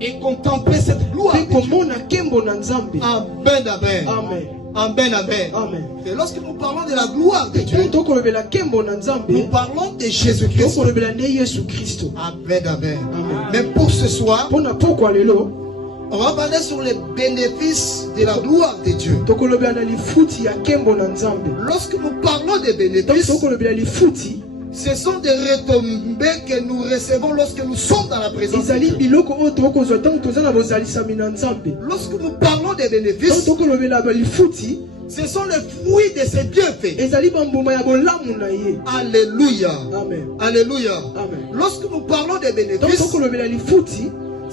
et contempler cette gloire de Dieu. Amen, amen. Amen. Amen, amen. Amen. Et lorsque nous parlons de la gloire de Dieu, nous parlons de Jésus-Christ. Amen, amen. Mais pour ce soir, on va parler sur les bénéfices de la gloire de Dieu. Lorsque nous parlons des bénéfices, ce sont des retombées que nous recevons lorsque nous sommes dans la présence de Dieu. Lorsque nous parlons des bénéfices, ce sont les fruits de ses bienfaits. Alléluia. Amen. Alléluia. Amen. Lorsque nous parlons des bénéfices,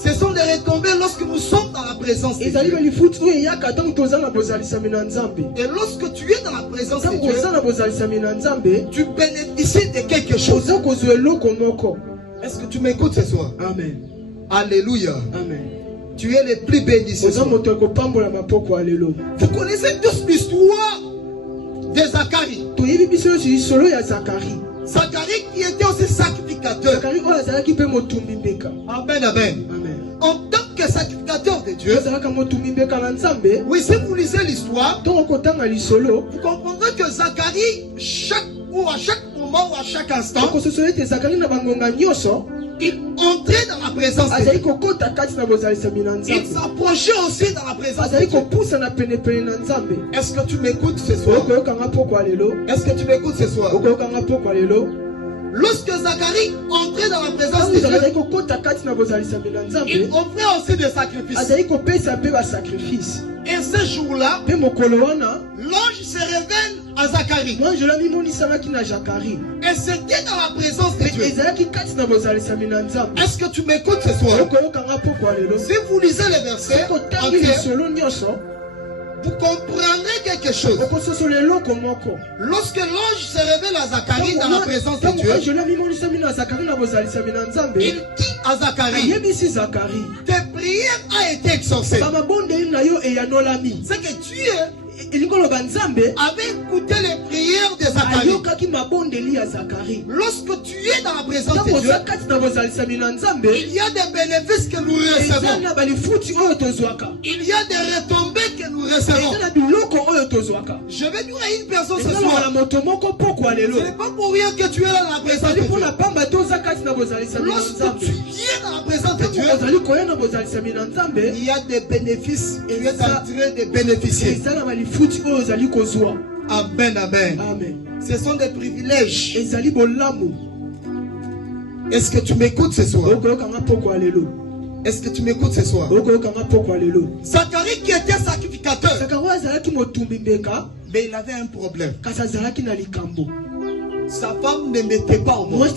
ce sont des retombées lorsque nous sommes dans la présence de Dieu. Et lorsque tu es dans la présence de Dieu, tu bénéficies de quelque chose. Est-ce que tu m'écoutes ce soir? Amen. Alléluia. Amen. Tu es le plus béni ce soir. Vous connaissez tous l'histoire de Zacharie. Zacharie qui était aussi sacrificateur. Amen, amen. En tant que sacrificateur de Dieu, oui, si vous lisez l'histoire, vous comprendrez que Zacharie, à chaque moment ou à chaque instant, il entrait dans la présence de Dieu. Il s'approchait aussi dans la présence de Dieu. Est-ce que tu m'écoutes ce soir? Est-ce que tu m'écoutes ce soir? Lorsque Zacharie entrait dans la présence de Dieu, il offrait aussi des sacrifices. Et ce jour-là, l'ange se révèle à Zacharie. Et c'était dans la présence de Dieu. Est-ce que tu m'écoutes ce soir? Si vous lisez les versets, vous comprendrez quelque chose. Lorsque l'ange se révèle à Zacharie dans la présence de Dieu, il dit à Zacharie, tes prières ont été exaucées. C'est que Dieu avait écouté les prières de Zacharie. Lorsque tu es dans la présence de Dieu, il y a des bénéfices que nous recevons. Il y a des retombées que nous recevons. Je vais dire à une personne ce soir, ce n'est pas pour rien que tu es là dans la présence de Dieu. Lorsque tu es dans la présence de Dieu, il y a des bénéfices et tu es en train de bénéficier. Amen, amen. Ce sont des privilèges. Est-ce que tu m'écoutes ce soir? Est-ce que tu m'écoutes ce soir? Zacharie qui était sacrificateur, mais il avait un problème. Sa femme ne mettait pas au monde.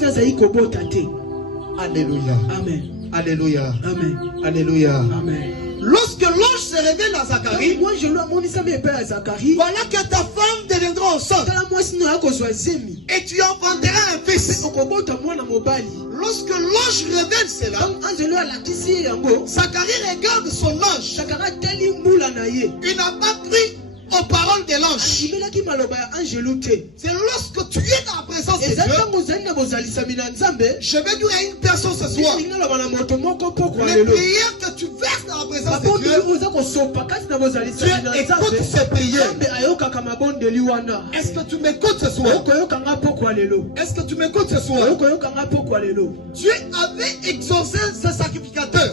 Alléluia. Amen. Alléluia. Amen. Alléluia. Amen. Lorsque l'ange se révèle à Zacharie, voilà que ta femme deviendra enceinte et tu enfanteras un fils. Lorsque l'ange révèle cela, Zacharie regarde son ange. Il n'a pas cru aux paroles de l'ange. C'est lorsque tu es dans la présence de Dieu. Je vais dire à une personne ce soir, les prières que tu verses dans la présence de Dieu, Dieu écoute ces prières. Est-ce que tu m'écoutes ce soir? Est-ce que tu m'écoutes ce soir? Dieu avait exaucé ce sacrificateur.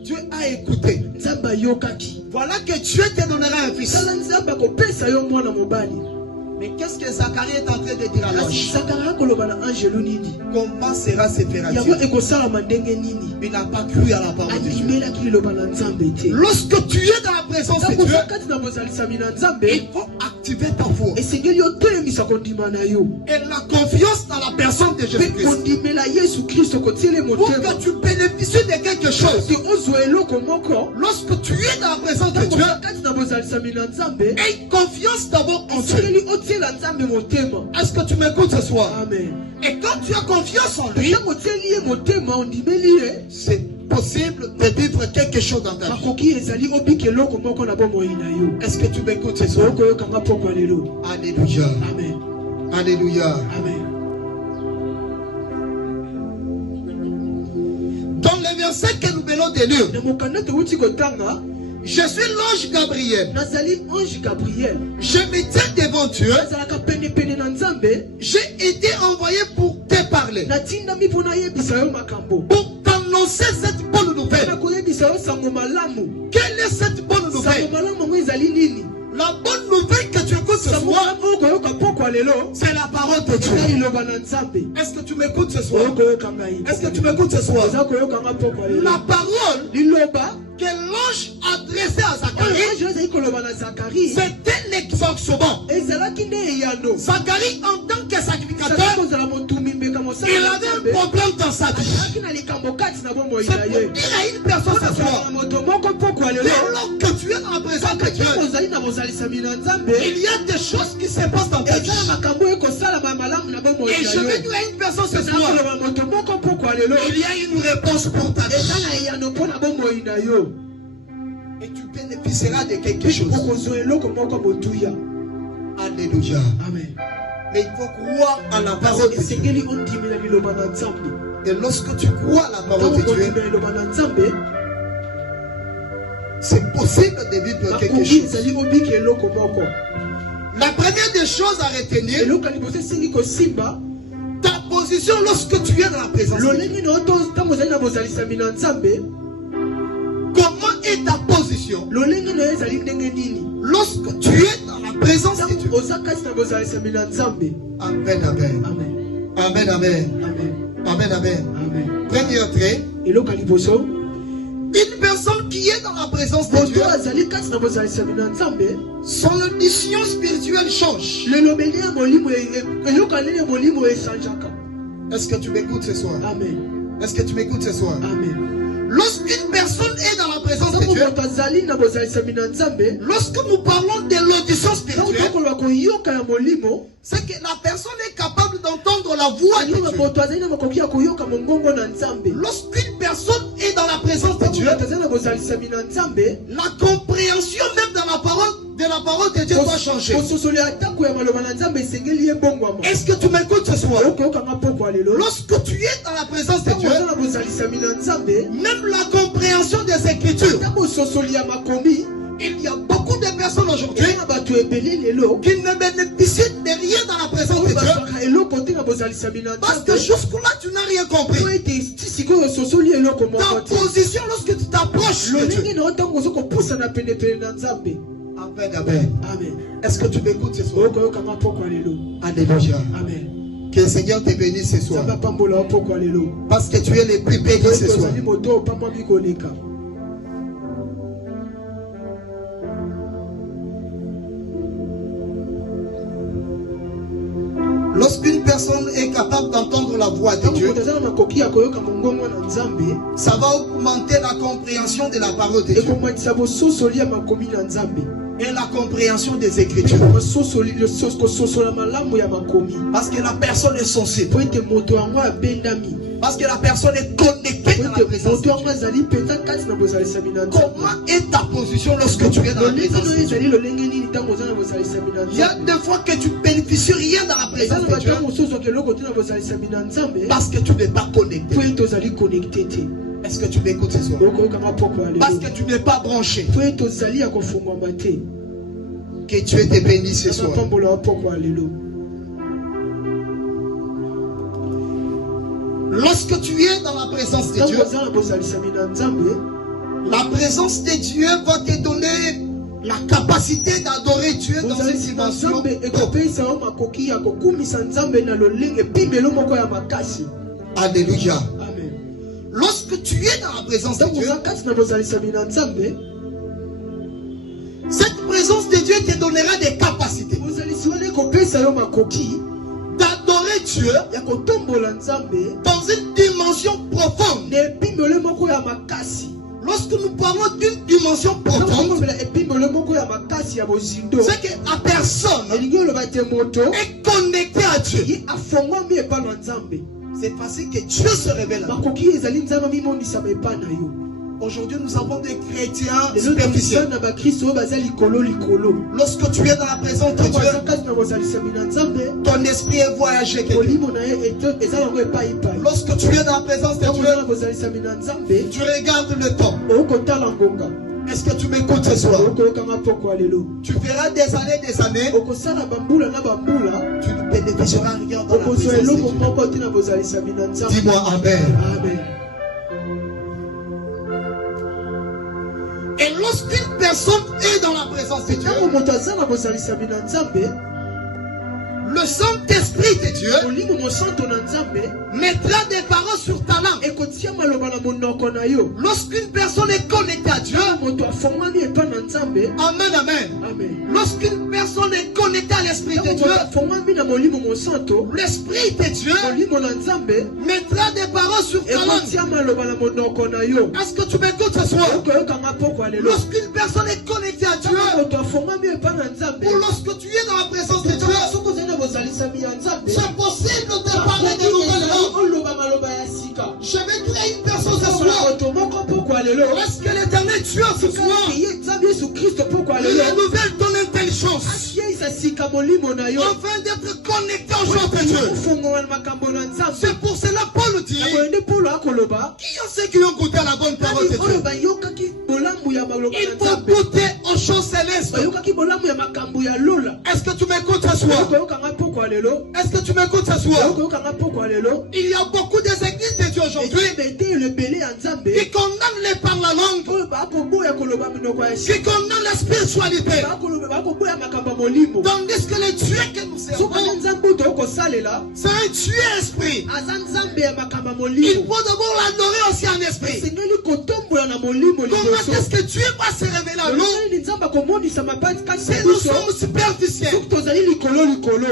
Dieu a écouté. Voilà que Dieu te donnera un fils. Mais qu'est-ce que Zacharie est en train de dire à l'ange? Comment sera séparation? Il n'a pas cru à la parole de Dieu. Lorsque tu es dans la présence de Dieu, il faut activer ta foi et la confiance dans la personne de Jésus-Christ pour que tu bénéficies de quelque chose. Lorsque tu es dans la présence de Dieu, aie confiance d'abord en Dieu. Est-ce que tu m'écoutes ce soir? Amen. Et quand tu as confiance en lui, c'est possible de vivre quelque chose dans ta vie. Est-ce que tu m'écoutes ce soir? Alléluia. Amen. Alléluia. Amen. verset que nous venons de lire, je suis l'ange Gabriel. Je me tiens devant Dieu. J'ai été envoyé pour te parler, pour t'annoncer cette bonne nouvelle. Quelle est cette bonne nouvelle? La bonne nouvelle que tu écoutes ce soir, c'est la parole de Dieu. Est-ce que tu m'écoutes ce soir? Est-ce que tu m'écoutes ce soir? La parole que l'ange adressait à Zacharie, c'était l'exorcement. Zacharie, en tant que sacrificateur, il avait un problème dans sa vie. C'est pour dire à une personne ce soir, dès lors que tu es dans la présence de Dieu, il y a des choses qui se passent dans ta vie. Et je vais dire à une personne ce soir, il y a une réponse pour ta vie. Et tu bénéficieras de quelque chose. Alléluia. Amen. Mais il faut croire à la parole de Dieu. Et lorsque tu crois à la parole de Dieu, c'est possible de vivre quelque chose. La première des choses à retenir, ta position lorsque tu es dans la présence de Dieu. Comment est ta position lorsque tu es dans la présence de Dieu? Amen, amen. Amen, amen. Amen, amen. Premier trait. Une personne qui est dans la présence de Dieu, son audition spirituelle change. Est-ce que tu m'écoutes ce soir? Amen. Est-ce que tu m'écoutes ce soir? Amen. Lorsqu'une personne est dans la présence de Dieu, lorsque nous parlons de l'audition spirituelle, c'est que la personne est capable d'entendre la voix de Dieu. Lorsqu'une personne est dans la présence de Dieu, la compréhension même de la parole de Dieu doit changer. Est-ce que tu m'écoutes ce soir? Lorsque tu es dans la présence de Dieu, même la compréhension des Écritures, il y a beaucoup de personnes aujourd'hui qui ne bénéficient de rien dans la présence de Dieu. Parce que jusque-là, tu n'as rien compris. Ta position lorsque tu t'approches de Dieu. Amen, amen. Est-ce que tu m'écoutes ce soir? Alléluia. Amen. Que le Seigneur te bénisse ce soir. Parce que tu es le plus béni ce soir. Lorsqu'une personne est capable d'entendre la voix de Dieu, ça va augmenter la compréhension de la parole de Dieu et la compréhension des Écritures. Parce que la personne est sensible. Parce que la personne est connectée dans la présence de Dieu. Comment est ta position lorsque tu es dans la présence de Dieu? Il y a des fois que tu ne bénéficies rien dans la présence de Dieu parce que tu n'es pas connecté. Est-ce que tu m'écoutes ce soir? Parce que tu n'es pas branché. Que Dieu te bénisse ce soir. Lorsque tu es dans la présence de Dieu, la présence de Dieu va te donner la capacité d'adorer Dieu dans une dimension. Alléluia. Lorsque tu es dans la présence de Dieu, cette présence de Dieu te donnera des capacités d'adorer Dieu dans une dimension profonde. Lorsque nous parlons d'une dimension profonde, c'est que la personne est connectée à Dieu. C'est facile que Dieu se révèle. Aujourd'hui, nous avons des chrétiens superficiels. Lorsque tu es dans la présence de Dieu, ton esprit est voyagé. Lorsque tu es dans la présence de Dieu, tu regardes le temps. Est-ce que tu m'écoutes ce soir? Tu verras des années, tu ne bénéficieras rien dans la présence de Dieu. Dis-moi Amen. Amen. Et lorsqu'une personne est dans la présence de Dieu, le Saint-Esprit de Dieu mettra des paroles sur ta langue. Lorsqu'une personne est connectée à Dieu, Amen, Amen. Lorsqu'une personne est connectée à l'Esprit de Dieu, l'Esprit de Dieu mettra des paroles sur ta langue. Est-ce que tu m'écoutes ce soir? Lorsqu'une personne est connectée à Dieu, ou lorsque tu es dans la présence de Dieu, c'est possible de parler de nouvelles langues. Je vais dire à une personne ce soir, est-ce que l'Éternel Dieu ce soir renouvelle ton intelligence afin d'être connecté aux choses de Dieu? C'est pour cela Paul dit, qui ont ceux qui ont goûté à la bonne parole de Dieu? Il faut goûter aux choses célestes. Est-ce que tu m'écoutes ce soir? Est-ce que tu m'écoutes ce soir? Il y a beaucoup des églises de Dieu aujourd'hui qui condamnent les par la langue, qui condamnent la spiritualité, tandis que le Dieu que nous servons, c'est un Dieu esprit. Il faut d'abord l'adorer aussi en esprit. Comment est-ce que Dieu va se révéler à nous? Si nous sommes superficiels.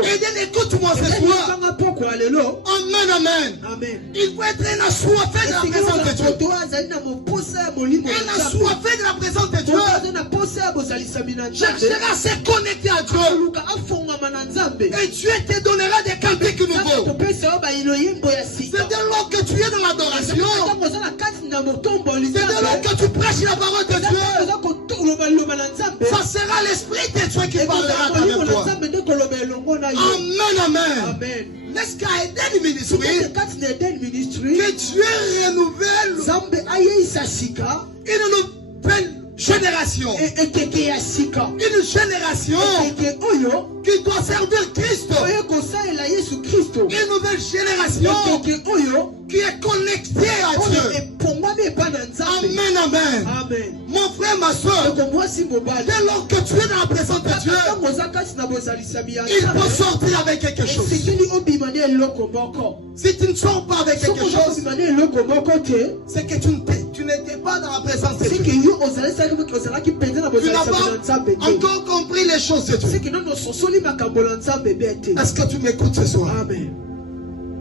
Et écoute-moi ce soir. Amen, Amen. Il faut être un assoiffé de la présence de Dieu. Un assoiffé de la présence de Dieu. Cherchera à se connecter à Dieu. Et Dieu te donnera des cantiques nouveaux. C'est de là que tu es dans l'adoration. C'est de là que tu prêches la parole de Dieu. Ça sera l'Esprit de Dieu qui parlera à travers toi. Amen, Amen. N'est-ce qu'à Eden Ministry, que Dieu renouvelle une nouvelle génération. Une génération qui doit servir Christ. Une nouvelle génération qui est connectée à Dieu. Amen, Amen. Mon frère, ma soeur, dès lors que tu es dans la présence de Dieu, il peut sortir avec quelque chose. Si tu ne sors pas avec quelque chose, c'est que tu n'étais pas dans la présence de Dieu. Tu n'as pas encore compris les choses de Dieu. Est-ce que tu m'écoutes ce soir? Amen.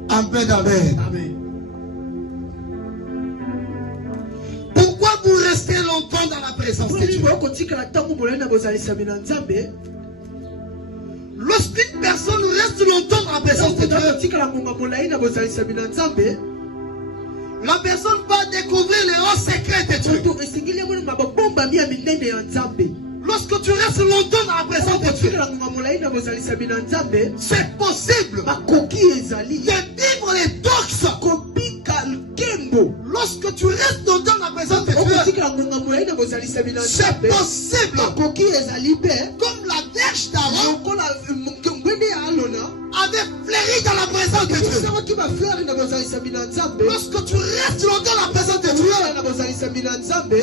Amen, Amen. Pourquoi vous restez longtemps dans la présence de Dieu? Lorsqu'une personne reste longtemps dans la présence de Dieu, la personne va découvrir les hauts secrets de Dieu. Lorsque tu restes longtemps dans la présence de Dieu, c'est possible de vivre les tox. Lorsque tu restes longtemps dans la présence de Dieu, c'est possible, comme la verge d'Aaron avait fleuri dans la présence de Dieu. Lorsque tu restes longtemps dans la présence de Dieu,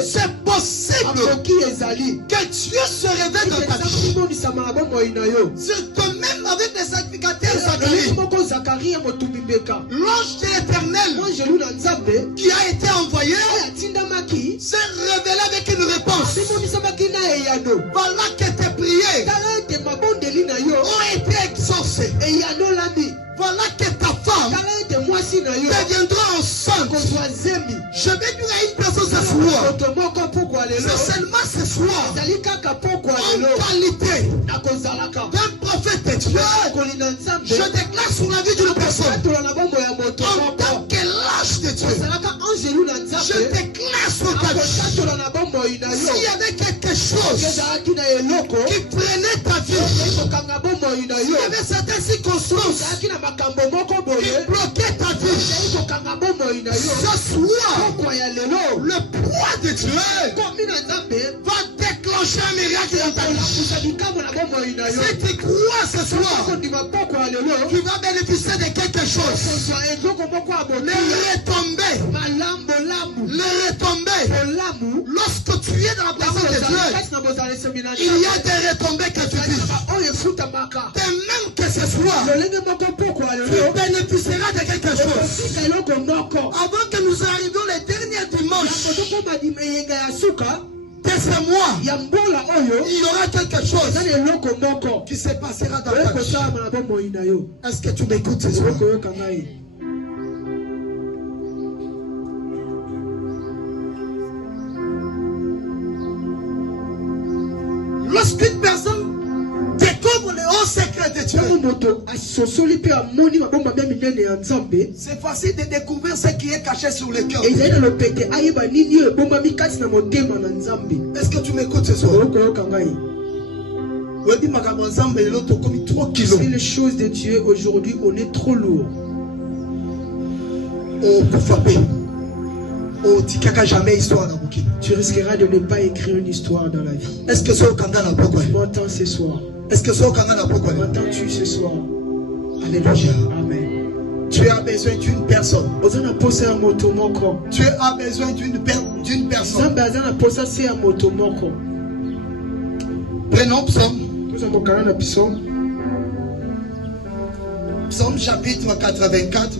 c'est possible que Dieu se révèle dans ta vie. Surtout même avec les sacrificateurs Zacharie. L'ange de l'Éternel qui a été envoyé s'est révélé avec une réponse. Voilà que tes prières ont été exaucées. Voilà que ta femme deviendra enceinte. Je vais dire à une personne ce soir, c'est seulement ce soir, en qualité d'un prophète de Dieu, je déclare sur la vie d'une personne, en tant que lâche de Dieu, je déclare sur ta vie qui prenaient ta vie. Il y avait certaines circonstances qui bloquaient ta vie. Ce soir, le poids de Dieu va déclencher un miracle dans ta vie. Si tu crois ce soir, tu vas bénéficier de quelque chose. Les retombées. Lorsque tu es dans la présence de Dieu, il y a des retombées que tu vis. De même que ce soir, tu bénéficieras de quelque chose. Avant que nous arrivions les derniers dimanches de ce mois, il y aura quelque chose qui se passera dans ta vie. Est-ce que tu m'écoutes ce soir? Lorsqu'une personne découvre les hauts secrets de Dieu, c'est facile de découvrir ce qui est caché sur le cœur. Est-ce que tu m'écoutes ce soir? C'est les choses de Dieu aujourd'hui, on est trop lourd. Oh, pour frapper. Oh, jamais histoire dans Bouki. Tu risqueras de ne pas écrire une histoire dans la vie. Est-ce que c'est au Kanda la pourquoi? M'entends ce soir. Est-ce que c'est au Kanda la pourquoi? M'entends-tu ce soir? Alléluia. Amen. Tu as besoin d'une personne. Tu as besoin d'une personne. Prenons Psaume. Psaume chapitre 84.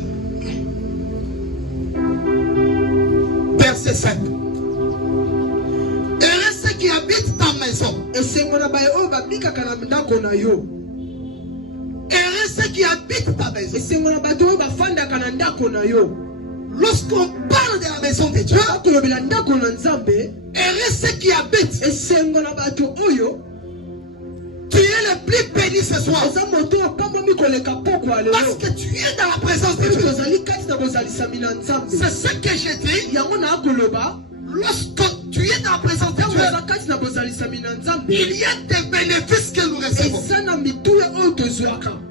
Verset 5. Heureux ceux qui habitent ta maison. Heureux ceux qui habitent ta maison. Lorsqu'on parle de la maison de Dieu, heureux ceux qui habitent. Tu es le plus béni ce soir. Parce que tu es dans la présence de Dieu. C'est ce que j'ai dit. Lorsque tu es dans la présence de Dieu, il y a des bénéfices que nous recevons.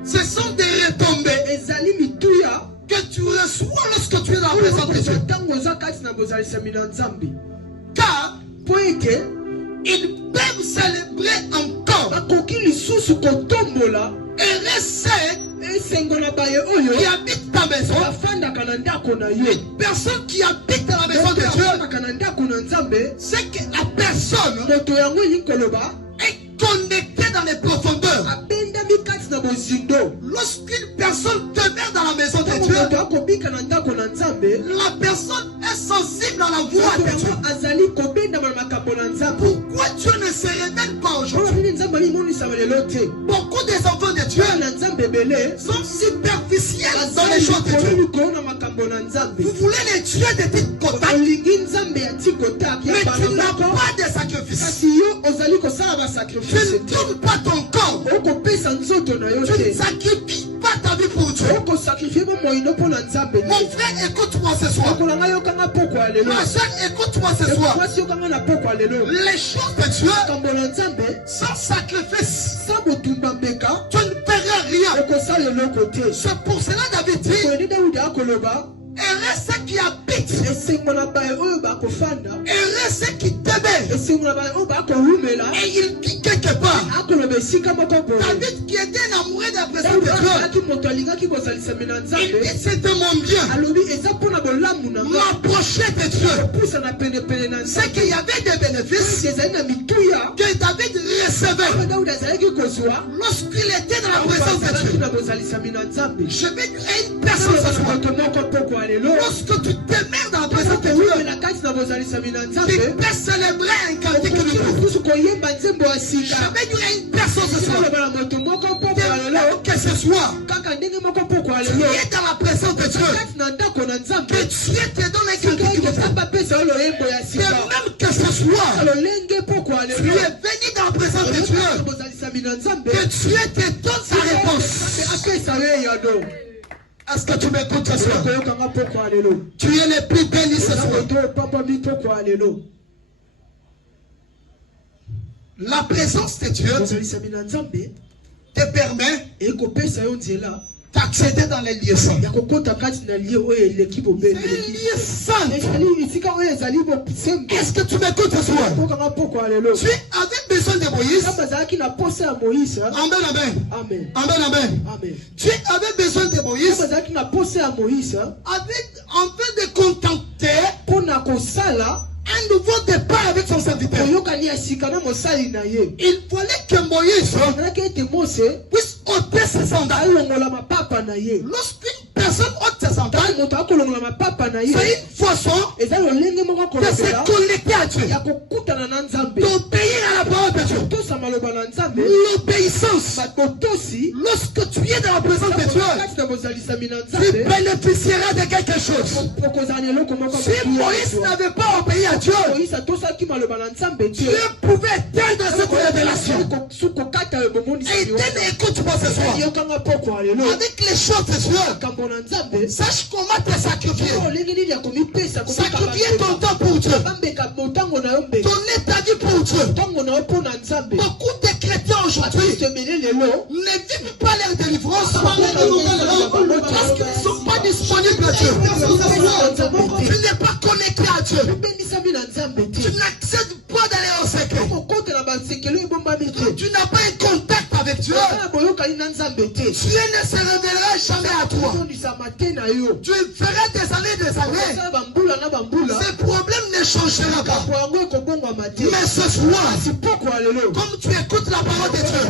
Ce sont des retombées que tu reçois lorsque tu es dans la présence de Dieu. Car ils peuvent célébrer encore. Heureux ceux qui habitent ta maison. Une personne qui habite dans la maison de Dieu, c'est que la personne est connectée dans les profondeurs. Lorsqu'une personne demeure dans la maison de Dieu, la personne est sensible à la voix de Dieu. Pourquoi Dieu ne se révèle pas aujourd'hui? Beaucoup des enfants de Dieu sont superficiels dans les choses de Dieu. Vous voulez les tuer de tic contact, mais tu n'as pas de sacrifice. Tu ne donnes pas ton corps. Tu ne sacrifies pas ta vie pour Dieu. Mon frère, écoute-moi ce soir. Ma soeur, écoute-moi ce soir. Les choses de Dieu, sans sacrifice, tu ne paieras rien. C'est pour cela David dit, heureux ceux qui habitent, heureux ceux qui demeurent, et il dit quelque part, David qui était amoureux de la présence de Dieu, il dit c'était mon bien, m'approcher de Dieu. C'est qu'il y avait des bénéfices que David recevait lorsqu'il était dans la présence de Dieu. Je vais dire à une personne ce soir, lorsque tu demeures dans la présence de Dieu, tu peux célébrer un cantique de Dieu. Je vais dire à une personne ce soir, que ce soit, tu es dans la présence de Dieu, que Dieu te donne un cantique de Dieu. De même que ce soir, tu es venu dans la présence de Dieu, que Dieu te donne sa réponse. Est-ce que tu m'écoutes ce soir? Tu es le plus béni ce soir. La présence de Dieu te permet d'accéder dans les lieux saints. C'est un lieu saint. Est-ce que tu m'écoutes ce soir? Tu avais besoin de Moïse. Amen, amen. Amen, amen. Tu avais besoin de Moïse afin de contenter un nouveau départ avec son serviteur. Il fallait que Moïse puisse ôter ses sandales. Lorsqu'une personne ôte ses sandales, c'est une façon de se connecter à Dieu, d'obéir à la parole de Dieu. L'obéissance, lorsque tu es dans la présence de Dieu, tu bénéficieras de quelque chose. Si Moïse n'avait pas obéi à Dieu, Dieu pouvait éteindre cette révélation. Et écoute-moi ce soir. Avec les choses de Dieu, sache comment te sacrifier. Sacrifier ton temps pour Dieu. Donner ta vie pour Dieu. Beaucoup de chrétiens aujourd'hui ne vivent pas leur délivrance parce qu'ils ne sont pas disponibles à Dieu. Tu n'es pas connecté à Dieu. Tu n'accèdes pas d'aller au secret. Tu n'as pas un contact avec Dieu. Dieu ne se révélera jamais à toi. Tu feras des années. Ce problème ne changera pas. Mais ce soir, comme tu écoutes la parole de Dieu,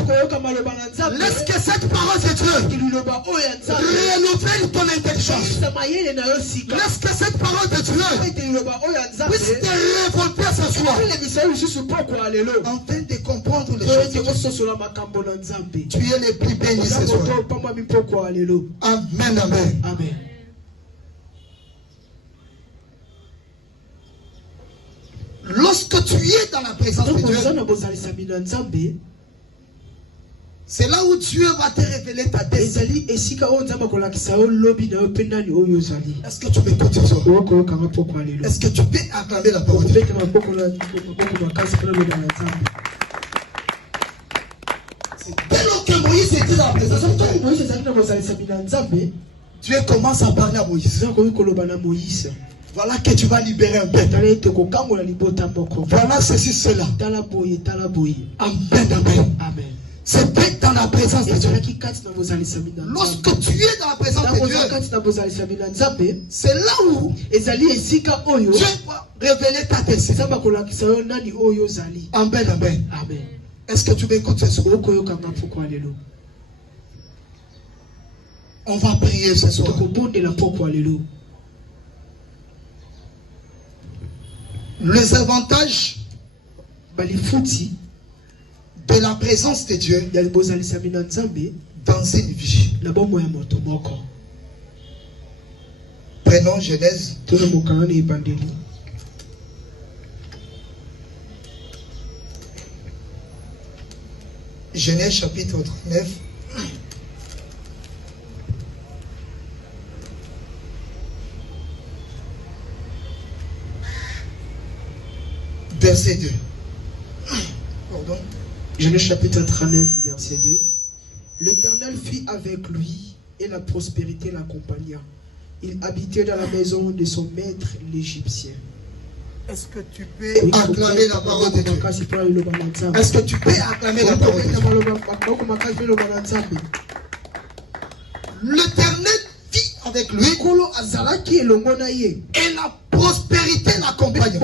laisse que cette parole de Dieu renouvelle ton intelligence. Laisse que cette parole de Dieu puisse te révolter ce soir. Afin de comprendre les choses. Tu es le plus béni ce soir. Amen, amen. Amen. Lorsque tu es dans la présence de Dieu, c'est là où Dieu va te révéler ta destinée. Est-ce que tu m'écoutes ce soir? Est-ce que tu peux acclamer la parole de Dieu? Dès lors que Moïse était dans la présence de Dieu, Dieu commence à parler à Moïse. Voilà que tu vas libérer un peuple. Voilà ceci, cela. Amen, amen. Amen. C'est d'être dans la présence de Dieu. Lorsque tu es dans la présence de Dieu, c'est là où Dieu va révéler ta destinée. Amen, amen. Amen. Est-ce que tu m'écoutes ce soir? On va prier ce soir. Les avantages de la présence de Dieu dans une vie. Prenons Genèse. Genèse chapitre 39. Verset 2. Pardon. Genèse chapitre 39, verset 2. L'Éternel fit avec lui et la prospérité l'accompagna. Il habitait dans la maison de son maître l'Égyptien. Est-ce que tu peux acclamer la parole de Dieu? Est-ce que tu peux acclamer la parole de Dieu? L'Éternel vit avec lui et la prospérité l'accompagne.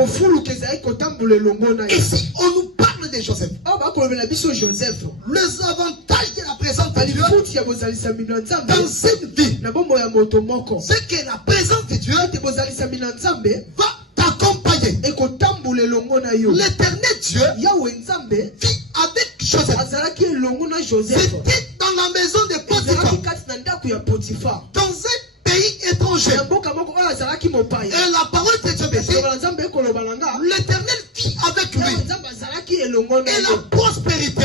Ici, on nous parle de Joseph. Les avantages de la présence de Dieu dans cette vie, c'est que la présence de Dieu va t'accompagner. L'éternel Dieu vit avec Joseph. C'était dans la maison de Potiphar, dans un pays étranger. Et la parole de Dieu dit, l'Éternel vit avec lui. Et la prospérité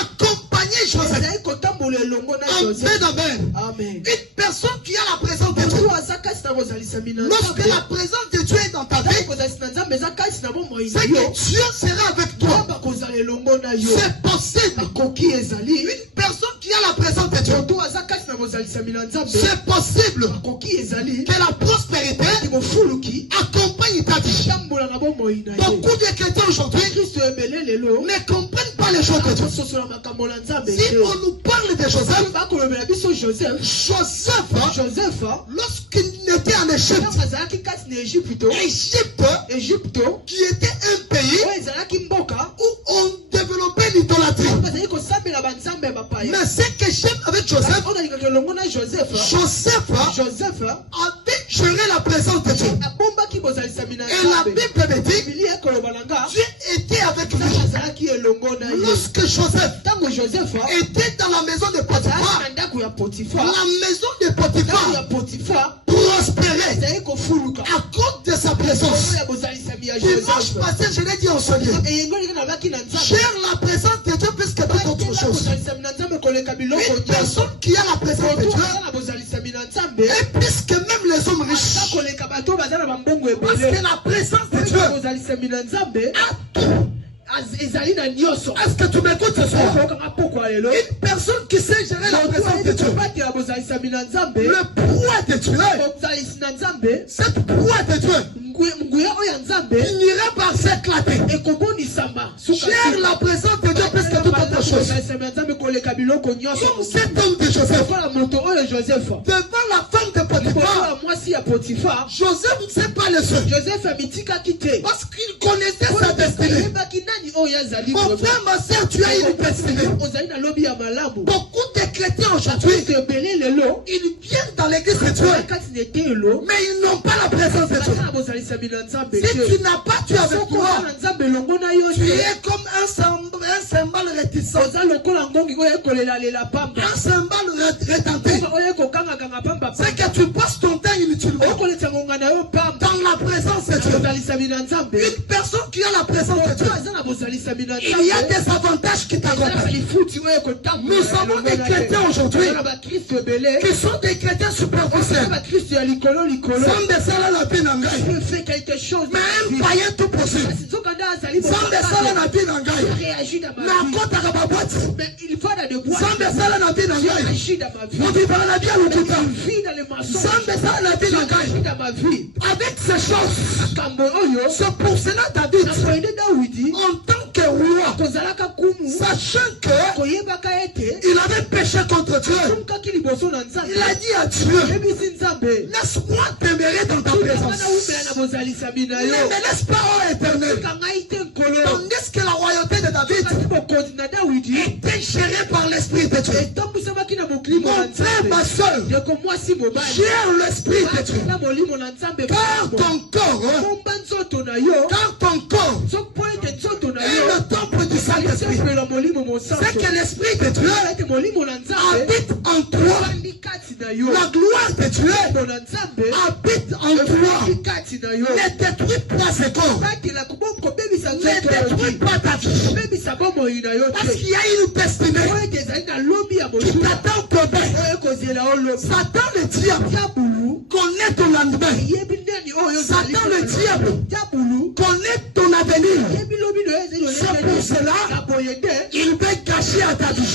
accompagnait Joseph. Amen, amen. Une personne qui a la présence de Dieu, lorsque la présence de Dieu est dans ta vie, c'est que Dieu sera avec toi. C'est possible. Une personne qui a la présence de Dieu. C'est possible que la prospérité accompagne ta vie. Beaucoup de chrétiens aujourd'hui ne comprennent pas les choses de Dieu. Si on nous parle de Joseph, lorsqu'il était en Égypte, qui était un pays où on développait l'idolâtrie. Mais ce que j'aime avec Joseph avait géré la présence de Dieu. Et la Bible me dit, Dieu était avec lui. Lorsque Joseph était dans la maison de Potiphar, la maison de Potiphar prospérait à cause de sa présence. Dimanche passé, je l'ai dit en ce lieu. Cher la présence de Dieu plus que toute autre chose. Une personne qui a la présence de Dieu est plus que même les hommes riches. Parce que la présence de Dieu a tout. Est-ce que tu m'écoutes ce soir? Une personne qui sait gérer la présence de Dieu, le poids de Dieu, cette poids de Dieu finira par s'éclater. Cher la présence de Dieu plus que toute autre chose. Comme cet homme de Joseph, devant la femme de Potiphar, Joseph ne s'est pas le seul. Parce qu'il connaissait sa destinée. Mon frère, ma soeur, tu as une destinée. Beaucoup de chrétiens aujourd'hui, ils viennent dans l'église de Dieu, mais ils n'ont pas la présence de Dieu. Si tu n'as pas Dieu avec toi, tu es comme un cymbale réticent, un cymbale retenté. C'est que tu passes ton temps inutilement dans la présence de Dieu. Une personne qui a la présence de Dieu, il y a des avantages qui t'accompagnent. Nous avons des chrétiens aujourd'hui qui sont des chrétiens superficiels. Quelque chose, mais un païen tout possible. Sans descendre la vie dans avec ces choses, c'est pour cela David, en tant que roi, sachant qu'il avait péché contre Dieu, il a dit à Dieu, laisse-moi demeurer dans ta présence. Ne me laisse pas, ô éternel. Tandis que la royauté de David était gérée par l'Esprit de Dieu. Mon frère, ma soeur, gère l'Esprit de Dieu. Car ton corps est le temple du Saint-Esprit. C'est que l'Esprit de Dieu habite en toi. La gloire de Dieu habite en toi. Ne détruis pas ce corps. Ne détruis pas ta vie. Parce qu'il y a une destinée qui t'attend pour toi. Satan le diable connaît ton lendemain. Satan le diable connaît ton avenir. C'est pour cela il veut gâcher à ta vie.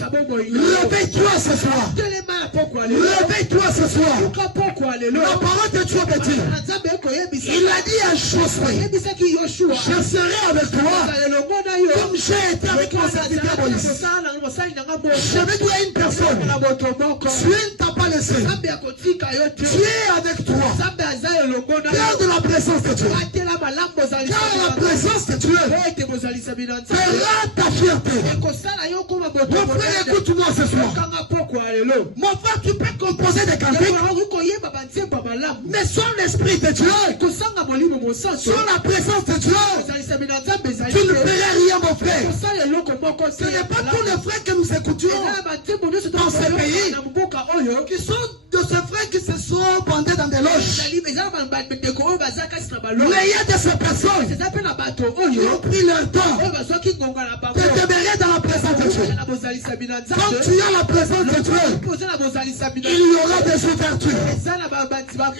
Réveille-toi ce soir. Réveille-toi ce soir. La parole de Dieu me dit, il a dit à Josué, je serai avec toi comme j'ai été avec mon serviteur Moïse. Je vais dire à une personne, Dieu ne t'a pas laissé. Dieu est avec toi. Garde la présence de Dieu. Car la présence de Dieu fera ta fierté. Mon frère, écoute-moi ce soir. Mon frère, tu peux composer des cantiques, mais sans l'Esprit de Dieu, sans la présence de Dieu, tu ne ferais rien, mon frère. Ce n'est pas tous les frères que nous écoutions dans ce pays qui sont de ces frères qui se sont bandés dans des loges. Mais il y a de ces personnes qui ont pris leur temps de demeurer dans la présence de Dieu. Quand tu as la présence de Dieu, il y aura des ouvertures.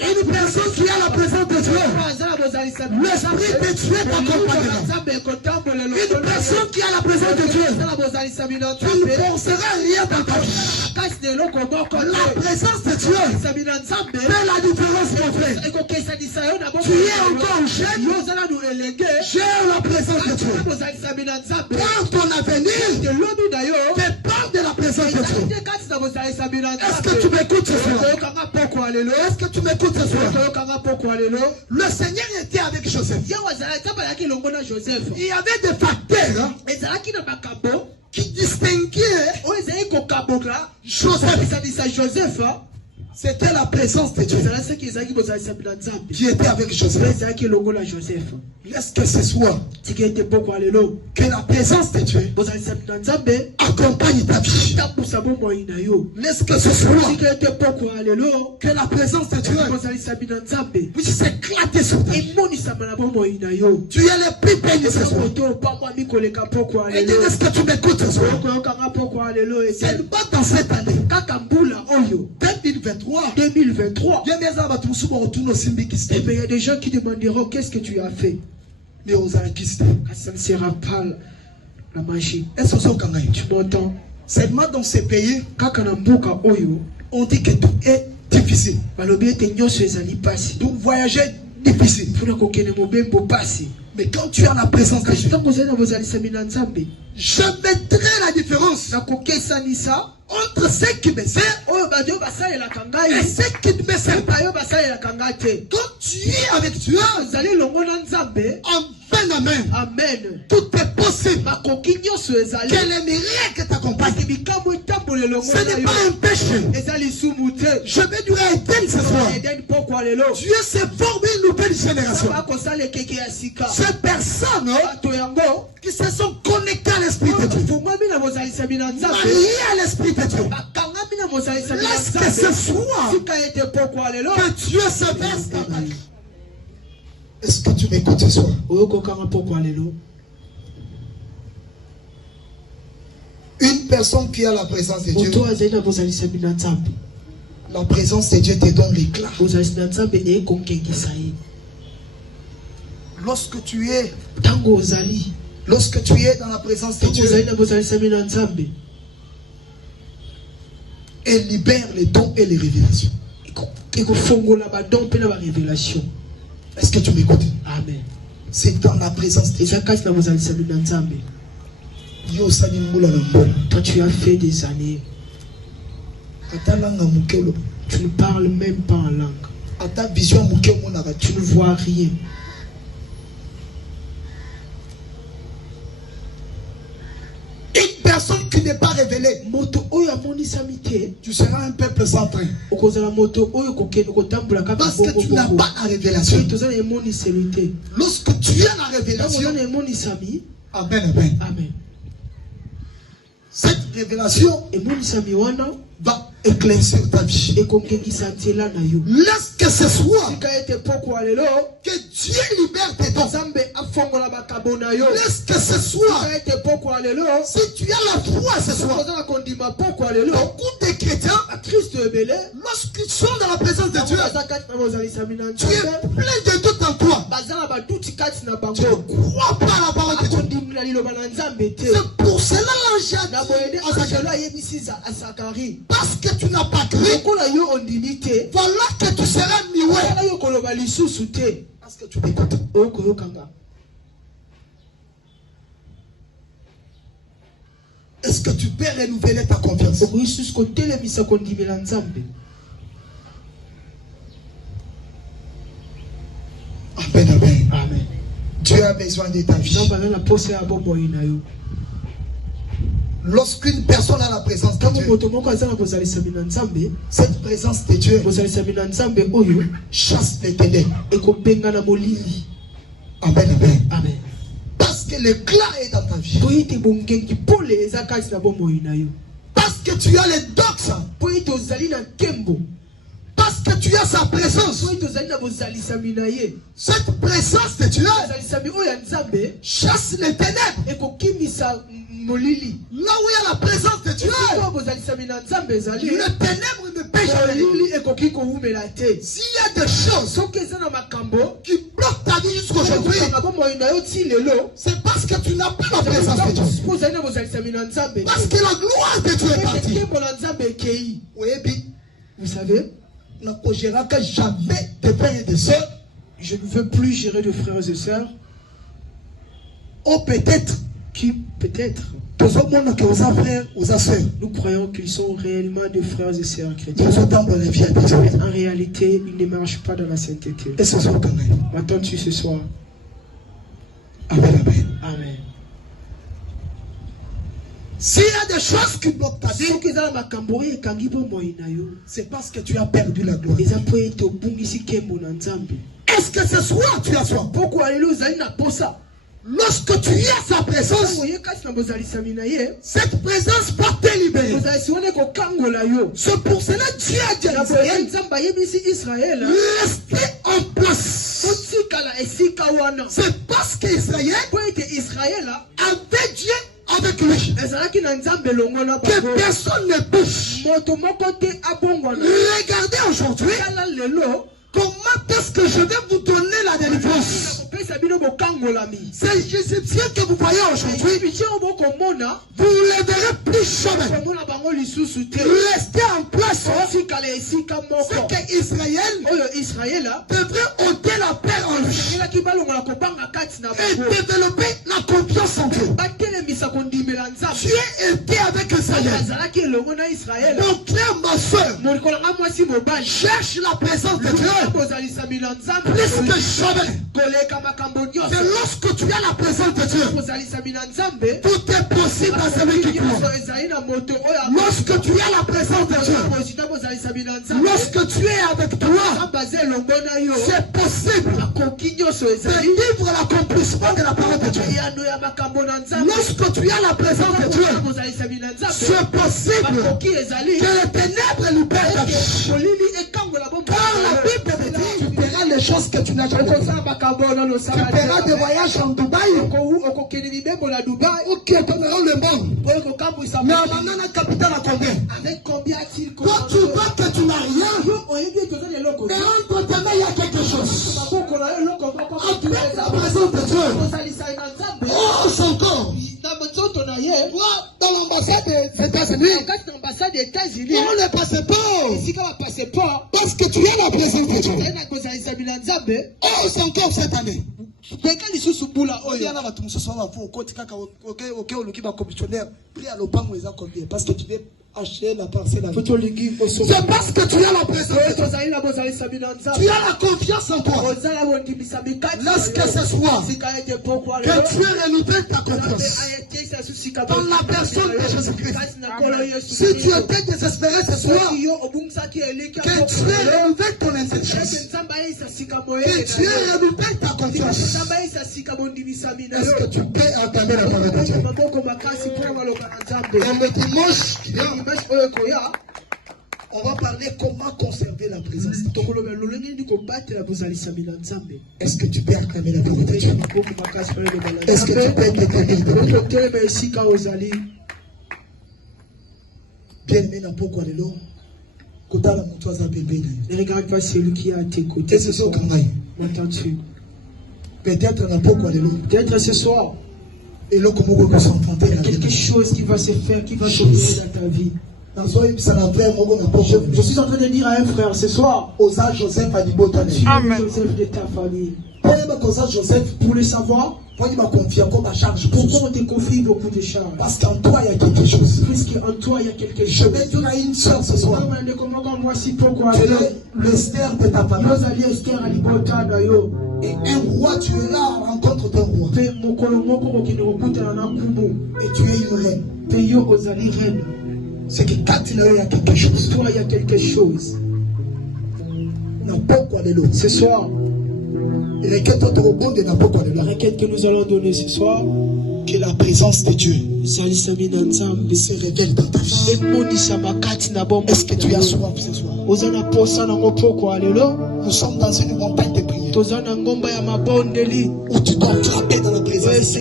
Une personne qui a la présence de Dieu, l'Esprit de Dieu t'accompagnera. Une personne qui a la présence de Dieu, tu ne forceras rien dans ta vie. La présence de Dieu fait la différence, mon frère. Tu es encore jeune, j'ai la présence de Dieu. Prends ton avenir, dépend de la présence de Dieu. Est-ce que tu m'écoutes ce soir? Est-ce que tu m'écoutes ce soir? Le Seigneur était avec Joseph. Il y avait des facteurs qui distinguaient Joseph. C'était la présence de Dieu qui était avec Joseph. Laisse que ce soit que la présence de Dieu accompagne ta vie. Laisse que ce soit que la présence de Dieu puisse s'éclater sur ta vie. Tu es le plus béni ce soir. Et dis, est-ce que tu m'écoutes ce soir? C'est pas dans cette année 2023. Il y a des gens qui demanderont qu'est-ce que tu as fait. Mais ça ne sera pas la magie. Est-ce que tu m'entends? Seulement dans ces pays, on dit que tout est difficile. Donc voyager est difficile. Mais quand tu as la présence de Dieu, je mettrai la différence entre ceux qui me servent et ceux qui ne me servent pas. Quand tu es avec Dieu, amen, amen. Tout est possible. Que les miracles t'accompagnent. Ce n'est pas un péché. Je vais du Eden ce soir. Dieu s'est formé une nouvelle génération. Ces personnes qui se sont connectées à l'Esprit de Dieu, mariées à l'Esprit de Dieu. Laisse que ce soit que Dieu se verse dans la vie. Est-ce que tu m'écoutes ce soir? Une personne qui a la présence de Dieu, la présence de Dieu te donne l'éclat. Lorsque tu es dans la présence de Dieu, elle libère les dons et les révélations. Est-ce que tu m'écoutes? Amen. C'est dans la présence de Dieu. Toi, tu as fait des années. Tu ne parles même pas en langue. Tu ne vois rien. Une personne qui n'est pas révélée, tu seras un peuple sans train. Parce que tu n'as pas la révélation. Lorsque tu as la révélation, amen, amen. Amen. Cette révélation va éclaircir ta vie. Laisse que ce soit que Dieu libère tes dons. Laisse que ce soit, si tu as la foi ce soir, beaucoup de chrétiens, lorsqu'ils sont dans la présence de Dieu, tu es plein de doutes en toi. Tu ne crois pas à la parole de Dieu. C'est pour cela l'ange a dit, parce que tu n'as pas cru, voilà que tu seras muet. Parce que tu m'écoutes. Est-ce que tu peux renouveler ta confiance? Amen, amen. Amen. Dieu a besoin de ta vie. Lorsqu'une personne a la présence de Dieu, cette présence de Dieu chasse les ténèbres. Amen, amen. Amen. Parce que l'éclat est dans ta vie. Parce que tu as les dox. Parce que tu as sa présence. Cette présence de Dieu chasse les ténèbres. Là où il y a la présence Dieu. Les ténèbres ne pêchent jamais. S'il y a des choses qui bloquent ta vie jusqu'aujourd'hui, c'est parce que tu n'as pas la présence de Dieu. Parce que la gloire de Dieu est partie. Oui, vous savez, on ne gérera jamais de frères et de sœurs. Je ne veux plus gérer de frères et sœurs. Ou peut-être nous croyons qu'ils sont réellement des frères et sœurs chrétiens. En réalité, ils ne marchent pas dans la sainteté. M'attends-tu ce soir? Amen. Amen. S'il y a des choses qui bloquent ta vie, c'est parce que tu as perdu la gloire. Est-ce que ce soir tu as soif? Lorsque tu es à sa présence, cette présence va te libérer. C'est pour cela que Dieu a dit à Israël, restez en place. C'est parce qu'Israël avait Dieu avec lui, que personne ne bouge. Regardez aujourd'hui comment est-ce que je vais vous donner la délivrance. Ces Égyptiens que vous voyez aujourd'hui, vous ne les verrez plus jamais. Restez en place. C'est qu'Israël devrait ôter la paix en lui et développer la confiance en Dieu. Dieu était avec Israël. Donc frère, ma soeur, cherche la présence de Dieu plus que jamais. C'est lorsque tu as la présence de Dieu, tout est possible à celui qui croit. Lorsque tu as la présence de Dieu, lorsque tu es avec toi, c'est possible de vivre l'accomplissement de la parole de Dieu. Lorsque tu as la présence de Dieu, c'est possible que les ténèbres lui perdent la vie. Car la Bible dit, tu verras les choses que tu n'as jamais vues. Tu verras des voyages en Dubaï ou qui étonneront le monde. Mais en amenant la capitale à combien? Quand tu vois que tu n'as rien, mais entre tes mains il y a quelque chose. Avec la présence de Dieu. Oh, son corps. Dans l'ambassade des États-Unis, on ne passe pas. Parce que tu as la présence de Dieu. Oh, c'est encore cette année. Parce que tu veux acheter la parcelle. C'est parce que tu as la présence. Tu as la confiance en toi. Lorsque ce soir que Dieu renouvelle ta confiance dans la personne de Jésus-Christ. Si tu étais désespéré ce soir, que Dieu renouvelle ton intelligence. Que Dieu renouvelle ta confiance. Est-ce que tu peux entendre la parole de Dieu? Dans le dimanche qui vient, on va parler comment conserver la présence de Dieu. Est-ce que tu peux acclamer la parole de Dieu? Est-ce que tu peux acclamer la parole de Dieu? Bien-aimé, n'a pas quoi de l'eau. Ne regarde pas celui qui est à tes côtés. M'entends-tu? Peut-être ce soir, il y a quelque chose qui va se faire, qui va tomber dans ta vie. Je suis en train de dire à un frère ce soir, Joseph de ta famille. Pour le savoir, pourquoi on te confie beaucoup de charges? Parce qu'en toi il y a quelque chose. Puisqu'en toi il y a quelque chose. Je vais dire à une soeur ce soir. Tu es l'Esther de ta famille. Et un roi, tu es là à la rencontre d'un roi. Et tu es une reine. C'est que quand il y a quelque chose. Toi il y a quelque chose. Ce soir, la requête que nous allons donner ce soir, que la présence de Dieu se révèle dans ta vie. Est-ce que tu as soif ce soir? Nous sommes dans une montagne de prière où tu dois frapper dans la présence.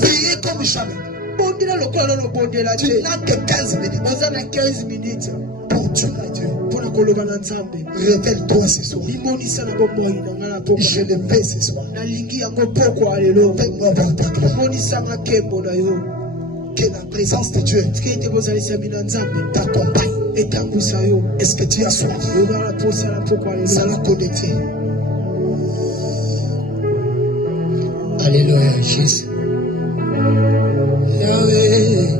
Prier comme jamais. Tu n'as que 15 minutes. 15 minutes. Pour Dieu. Révèle-toi ce soir. Je le fais ce soir. Fais-moi voir ta gloire. Que la présence de Dieu t'accompagne. Est-ce que tu as soif? Ça l'a connecté. Alléluia, Jésus. Yahweh.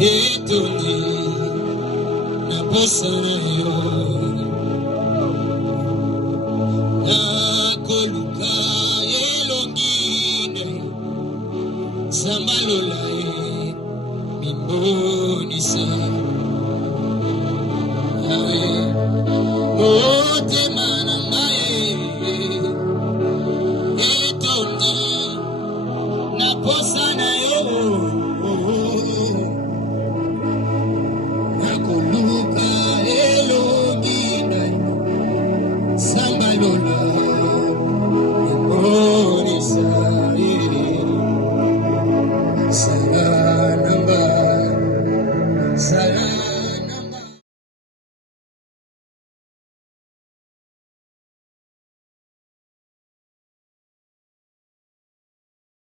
Etoni na posana yo na koluka elongine sambalola mimbonisa motema na ngai etoni na posana yo Sanga